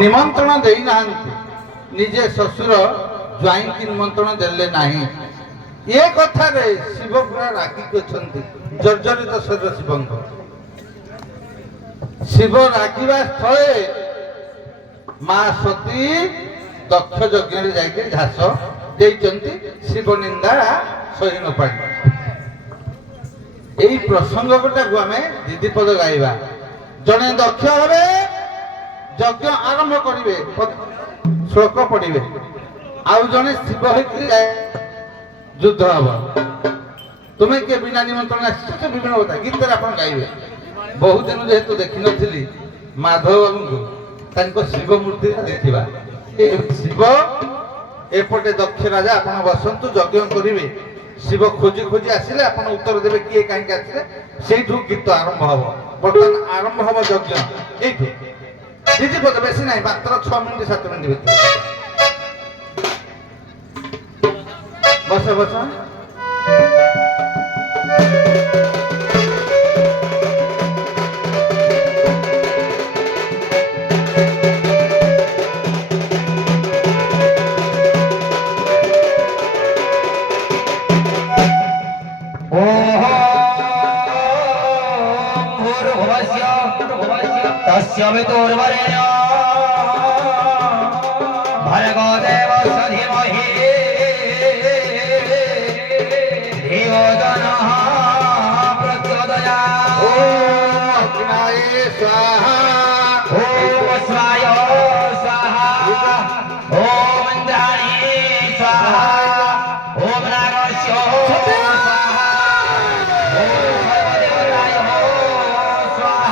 निमंत्रण देई नाहंती निजे ससुर ज्वाई की निमंत्रण देले नाही ये कथा रे शिव पूरा रागी अछंती जर्जरित शरीर शिवंक शिव रागिबा स्थले मां सती दक्ष यज्ञ रे जाके झास देइचंती शिव निंदा सही न पाई एई प्रसंग गोटा को हमें दीदी पद गाइबा जने दक्ष हबे यज्ञ आरंभ करिवे श्लोक पढ़िवे आउ जने शिव होइकि युद्ध हब तुम्हें के बिना निमंत्रण आसे विभिन्न होता गीत अपन गाइबे बहुत दिन जेहेतु देखि नथिली माधव बाबू को तांको शिव मूर्ति देखिबा शिव एपटे दक्ष राजा अपन बसंतु यज्ञ करिवे शिव खोजी खोजी आसिले अपन उत्तर देबे किए काहे आसिले सेठू गीत आरंभ हब बर्तमान आरंभ हब यज्ञ एठू दीदी पद बेसी नहीं मात्र 6 मिनिट 7 मिनिट भीतर बस बस तस्यमितुर्वरेण्य भर्गो देवस्य धीमहि धियो जनः प्रचोदयात् ॐ अग्नये स्वाहा ॐ वस्वाय स्वाहा ॐ इन्द्राणि स्वाहा ॐ नागस्य स्वाहा ॐ सर्वदेवताय स्वाहा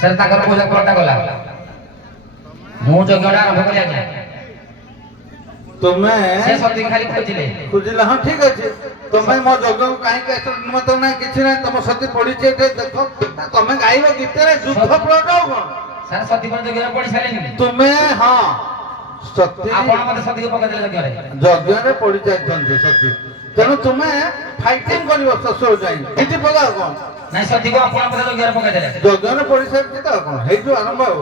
सर ताकर पूजा करता गला मु जगड़ा आरंभ करिया जा तुम्हें से सब दिन खाली खोजिले हां ठीक अछि तुम्हें मो जग काहे के निमंत्रण ना किछि ना तुम सती पड़ी छे देखो तुम्हें गाइबो गीत रे युद्ध प्लट हो कोन सर सती पर जगरा पड़ी साले तुम्हें हां ସତୀ ଆପଣ ମତେ ସତୀକୁ ପକେଇଦେଲେ ଯଜ୍ଞରେ। ଯଜ୍ଞରେ ପଡିଯାଇଛନ୍ତି ସତୀ, ତେଣୁ ତୁମେ ଫାଇଟିଂ କରିବ ଶ୍ୱଶୁର ଯାଇ କିଛି ପକା କଣ ନାଇଁ ସତୀକୁ ଆପଣ ମତେ ଯଜ୍ଞରେ ପକେଇଦେଲେ। ଯଜ୍ଞରେ ପଡିସାରିଛି ତ କଣ ହେଇଠୁ ଆରମ୍ଭ ଆଉ।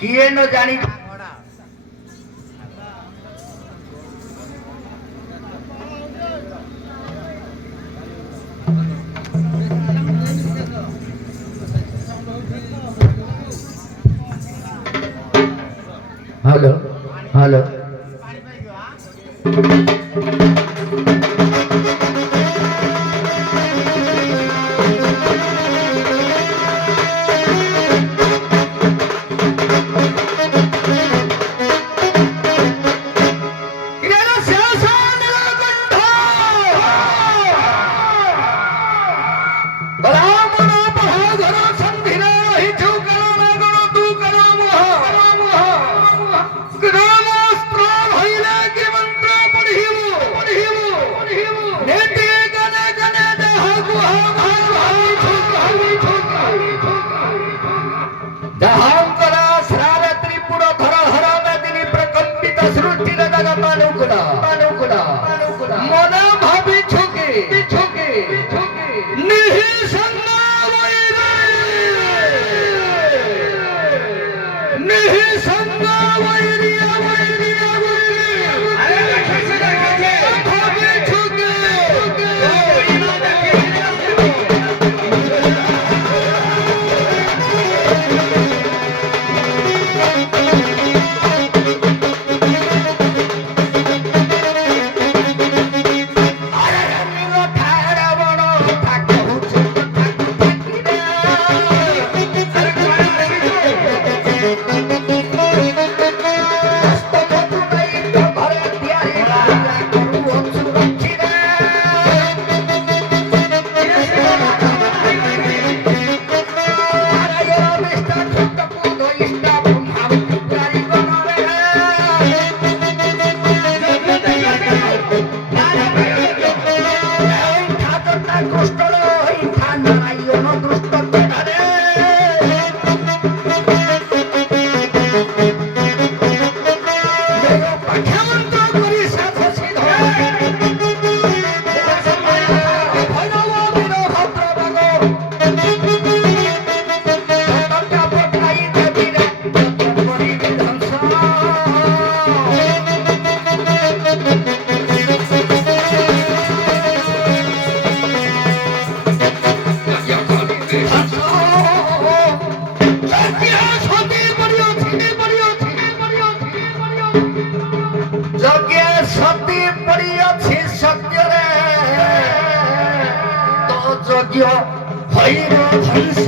किए न जानी हेलो हेलो ସତ୍ୟ ଭୈର ଧ୍ୱଂସ।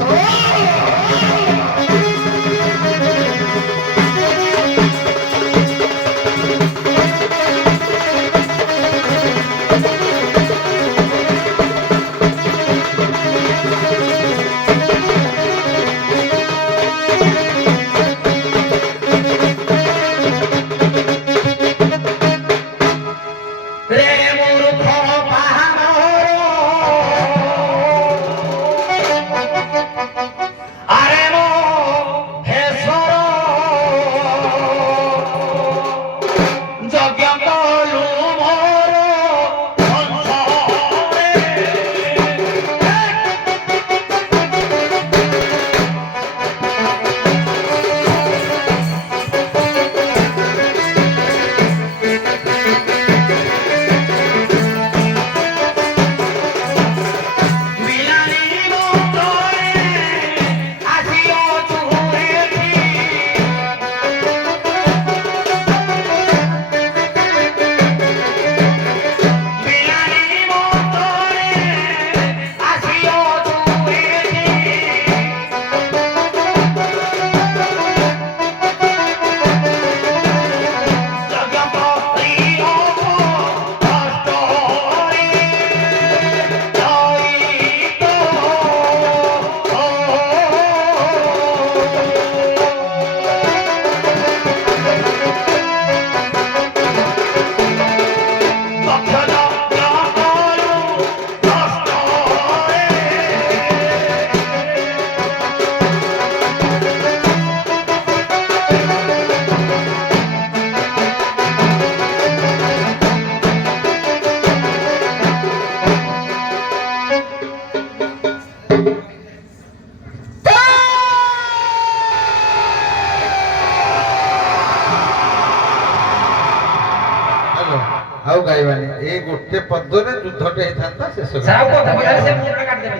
ଆଉ ଗାଇବାନି ଏଇ ଗୋଟେ ପଦରେ ଯୁଦ୍ଧଟେ ହେଇଥାନ୍ତା ଶେଷ ସାର୍ ଆଉ କଥା ପଚାରିଲେ ସେ ମୁଣ୍ଡଟା କାଟିଦେବେ।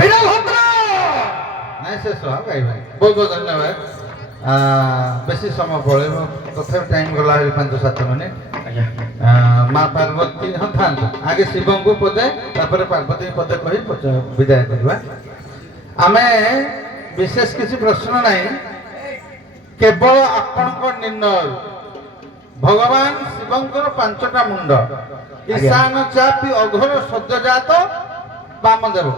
ବୀରଭଦ୍ର ନାଇଁ ଶେଷ ଆଉ ଗାଇବାନି। ବହୁତ ବହୁତ ଧନ୍ୟବାଦ। ବେଶୀ ସମୟ ପଳେଇବ, ତଥାପି ଟାଇମ୍ ଗଲା 5-7 ମିନିଟ୍। ମା ପାର୍ବତୀ ହଁ ଥାନ୍ତୁ, ଆଗେ ଶିବଙ୍କୁ ପଦେ ତାପରେ ପାର୍ବତୀ ପଦେ କହି ବିଦାୟ କରିବା। ଆମେ ବିଶେଷ କିଛି ପ୍ରଶ୍ନ ନାହିଁ, କେବଳ ଆପଣଙ୍କ ନିର୍ଣ୍ଣୟ। ଭଗବାନ ଶିବଙ୍କର 5ଟା ମୁଣ୍ଡ, ଈଶାନ ଚାପି ଅଘୋର ସଦ୍ୟଜାତ ବାମଦେବ।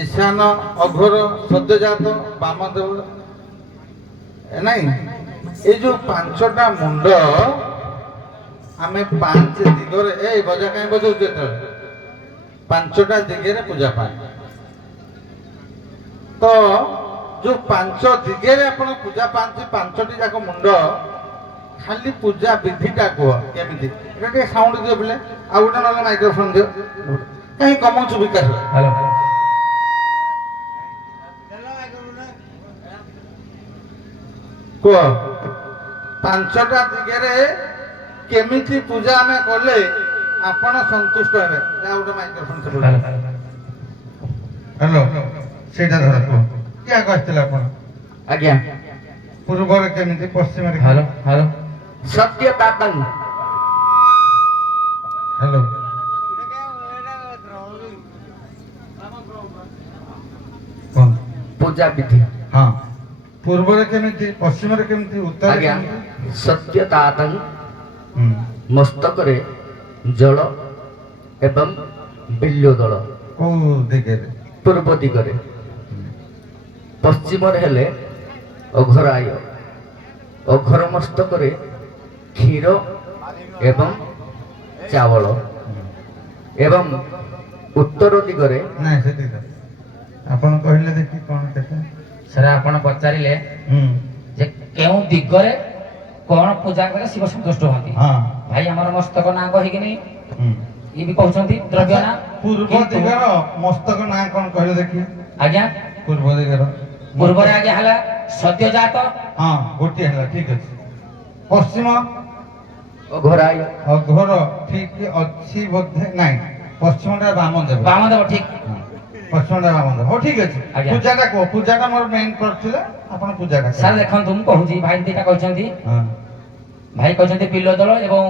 ଈଶାନ ଅଘୋର ସଦ୍ୟଜାତ ବାମଦେବ ନାଇଁ, ଏଇ ଯୋଉ 5ଟା ମୁଣ୍ଡ ଆମେ 5 ଦିଗରେ, ଏଇ ବଜା କାହିଁ ବଜାଉଛୁ ଏତେବେଳେ, 5ଟା ଦିଗରେ ପୂଜା ପାଏ। ତ ଯୋଉ 5 ଦିଗରେ ଆପଣ ପୂଜା ପାଆନ୍ତି, 5ଟି ଯାକ ମୁଣ୍ଡ, ଖାଲି ପୂଜା ବିଧିଟା କୁହ କେମିତି? এটা ଟିକେ ସାଉଣ୍ଡ ଦିଅ ପିଲେ, ଆଉ ଗୋଟେ ନହେଲେ ମାଇକ୍ରୋଫୋନ ଦିଅ, କାହିଁ କମଉଛୁ ବିକାଶ? ହ୍ୟାଲୋ କୁହ 5ଟା ଦିଗରେ କେମିତି ପୂଜା ଆମେ କଲେ ଆପଣ ସନ୍ତୁଷ୍ଟ ହେବେ? ଆଉ ଗୋଟେ ମାଇକ୍ରୋଫୋନ ସେପଟେ। ହ୍ୟାଲୋ, ସେଇଟା ଧର କୁହ। କିଏ କହିଥିଲେ ଆପଣ? ଆଜ୍ଞା ପୂର୍ବରେ କେମିତି, ପଶ୍ଚିମରେ ହ୍ୟାଲୋ ହ୍ୟାଲୋ ସତ୍ୟତାତଂ ହ୍ୟାଲୋ ପୂଜା ବିଧି। ହଁ, ପୂର୍ବରେ କେମିତି, ପଶ୍ଚିମରେ କେମିତି, ଉତ୍ତରରେ ଆଜ୍ଞା କେମିତି? ସତ୍ୟତାତଂ ହୁଁ। ମସ୍ତକରେ ଜଳ ଏବଂ ବିଲ୍ୱଦଳ କୋଉ ଦିଗରେ? ପୂର୍ବ ଦିଗରେ। ପଶ୍ଚିମରେ ହେଲେ ଅଘରାୟ, ଅଘର ମସ୍ତକରେ କ୍ଷୀର ଏବଂ ଚାଉଳ, ଏବଂ ଉତ୍ତର ଦିଗରେ ନାଇଁ ସେତିକି ଆପଣ କହିଲେ ଦେଖି କଣ କେତେ? ସାର୍ ଆପଣ ପଚାରିଲେ ଯେ କେଉଁ ଦିଗରେ କଣ ପୂଜା କଲେ ଶିବ ସନ୍ତୁଷ୍ଟ ହୁଅନ୍ତି। ହଁ। ଭାଇ ଆମର ମସ୍ତକ ନାଁ କହିକିନି ହୁଁ। ଇଏ ବି କହୁଛନ୍ତି ଦ୍ରବ୍ୟ ନା। ପୂର୍ବ କିନ୍ତୁ- ଦିଗର ମସ୍ତକ ନାଁ କଣ କହିଲେ ଦେଖି? ଆଜ୍ଞା ପୂର୍ବ ଦିଗର ପୂର୍ବରେ ଆଜ୍ଞା ହେଲା ସଦ୍ୟଜାତ। ହଁ, ଗୋଟିଏ ହେଲା, ଠିକ ଅଛି। ପଶ୍ଚିମ ଅଘରାୟ, ଅଘୋର ଠିକ ଅଛି ବୋଧେ? ନାଇଁ, ପଶ୍ଚିମଟା ବାମଦେବ। ବାମଦେବ ଠିକ। ପଶ୍ଚିମଟା ବାମଦେବ। ହଉ ଠିକ ଅଛି। ଆଜ୍ଞା। ପୂଜାଟା କୁହ, ପୂଜାଟା ମୋର ମେନ୍ କରିଥିଲେ, ଆପଣ ପୂଜାଟା କୁହ। ସାର୍ ଦେଖନ୍ତୁ ମୁଁ କହୁଛି, ଭାଇ ଦିଟା କହିଛନ୍ତି। ହଁ। ଭାଇ କହିଛନ୍ତି ବିଲ୍ୱଦଳ ଏବଂ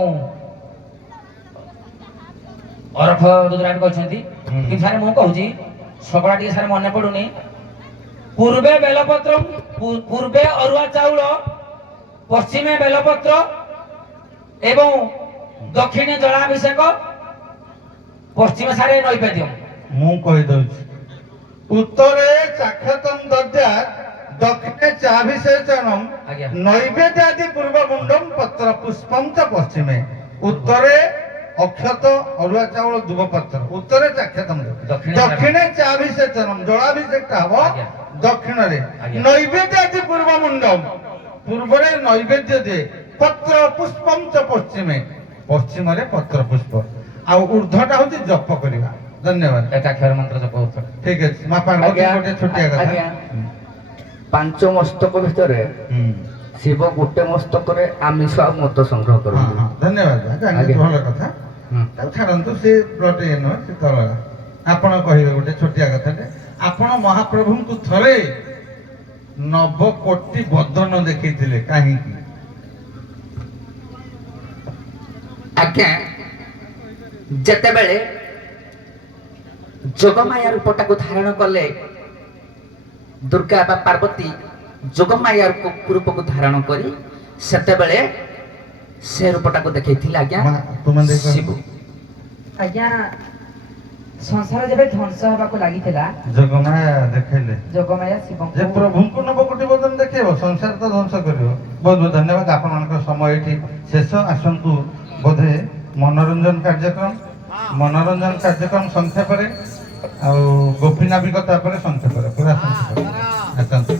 ଅରଖ ଦୁଦୁରାଟ କହିଛନ୍ତି କିନ୍ତୁ ସାର୍ ମୁଁ କହୁଛି ସକଳା ଟିକେ ସାର୍ ମନେ ପଡୁନି। ପୂର୍ବେ ବେଲପତ୍ର, ପୂର୍ବେ ଅରୁଆ ଚାଉଳ, ପଶ୍ଚିମେ ବେଲପତ୍ର ଏବଂ ଦକ୍ଷିଣେ ଜଳାଭିଷେକ, ପଶ୍ଚିମେ ସାରେ ନୈବେଦ୍ୟ। ମୁଁ କହିଦଉଛି ଉତ୍ତରେ ଚାକ୍ଷତମ ଦଦ୍ୟା, ଦକ୍ଷିଣେ ଚାଭିଷେଚନମ୍, ଆଜ୍ଞା। ନୈବେଦ୍ୟାଦି ପୂର୍ବ ମୁଣ୍ଡମ ପତ୍ର ପୁଷ୍ପମ ଚ ପଶ୍ଚିମେ। ଉତ୍ତରେ ଅକ୍ଷତ ଅରୁଆ ଚାଉଳ ଦୁବପତ୍ର, ଉତ୍ତରେ ଚାକ୍ଷତମ, ଦକ୍ଷିଣେ ଚାଭିଷେଚନମ, ଜଳାଭିଷେକଟା ହବ ଆଜ୍ଞା। ଦକ୍ଷିଣରେ। ଆଜ୍ଞା। ନୈବେଦ୍ୟାଦି ପୂର୍ବ ମୁଣ୍ଡମ, ପୂର୍ବରେ ନୈବେଦ୍ୟ ଦିଏ, ପତ୍ର ପୁଷ୍ପମ ଚ ପଶ୍ଚିମେ, ପଶ୍ଚିମରେ ପତ୍ର ପୁଷ୍ପ, ଆଉ ଉର୍ଦ୍ଧ୍ୱଟା ହଉଛି ଜପ କରିବା। ଧନ୍ୟବାଦ। ଏକାକ୍ଷର ମନ୍ତ୍ର ଜପ ଉତ୍ତର। ଠିକ ଅଛି ମା ପାର୍ବତୀ ଗୋଟେ ଛୋଟିଆ କଥା। ଆଜ୍ଞା। ପାଞ୍ଚ ମସ୍ତକ ଭିତରେ ହୁଁ। ଶିବ ଗୋଟେ ମସ୍ତକରେ ଆମିଷ ଆଉ ମଦ ସଂଗ୍ରହ ହଁ କରନ୍ତି। ହଁ ଧନ୍ୟବାଦ ଜାଣିଲି, ଆଜ୍ଞା। ଭଲ କଥା। ହୁଁ। ତାକୁ ଛାଡ଼ନ୍ତୁ, ସେ ପ୍ଲଟ ଇଏ ନୁହେଁ, ସେ ତଳଗା। ଆପଣ କହିବେ ଗୋଟେ ଛୋଟିଆ କଥାଟେ, ଆପଣ ମହାପ୍ରଭୁଙ୍କୁ ଥରେ 9 କୋଟି ବଦନ ଦେଖେଇଥିଲେ, କାହିଁକି? ଆଜ୍ଞା, ଯେତେବେଳେ ଯୋଗମାୟା ରୂପଟାକୁ ଧାରଣ କଲେ ଦୁର୍ଗା ବା ପାର୍ବତୀ ଯୋଗମାୟା ରୂପକୁ ଧାରଣ କରି ସେତେବେଳେ ସେ ରୂପଟାକୁ ଦେଖେଇଥିଲେ। ଆଜ୍ଞା ମା, ତୁମେ ଦେଖ। ଶିବ ଆଜ୍ଞା ସଂସାର ଯେବେ ଧ୍ୱଂସ ହେବାକୁ ଲାଗିଥିଲା ଯୋଗମାୟା ଦେଖେଇଲେ ଯୋଗମାୟା ଯେ ଶିବଙ୍କୁ ପ୍ରଭୁଙ୍କୁ 9 କୋଟି ବଦନ ଦେଖେଇବ, ସଂସାର ତ ଧ୍ୱଂସ କରିବ। ବହୁତ ବହୁତ ଧନ୍ୟବାଦ। ଆପଣମାନଙ୍କ ସମୟ ଏଠି ଶେଷ। ଆସନ୍ତୁ ବୋଧେ ମନୋରଞ୍ଜନ କାର୍ଯ୍ୟକ୍ରମ ସଂକ୍ଷେପରେ, ଆଉ ଗୋପୀନାଭିକ ତାପରେ ସଂକ୍ଷେପରେ, ପୁରା ସଂକ୍ଷେପରେ। ଆସନ୍ତୁ।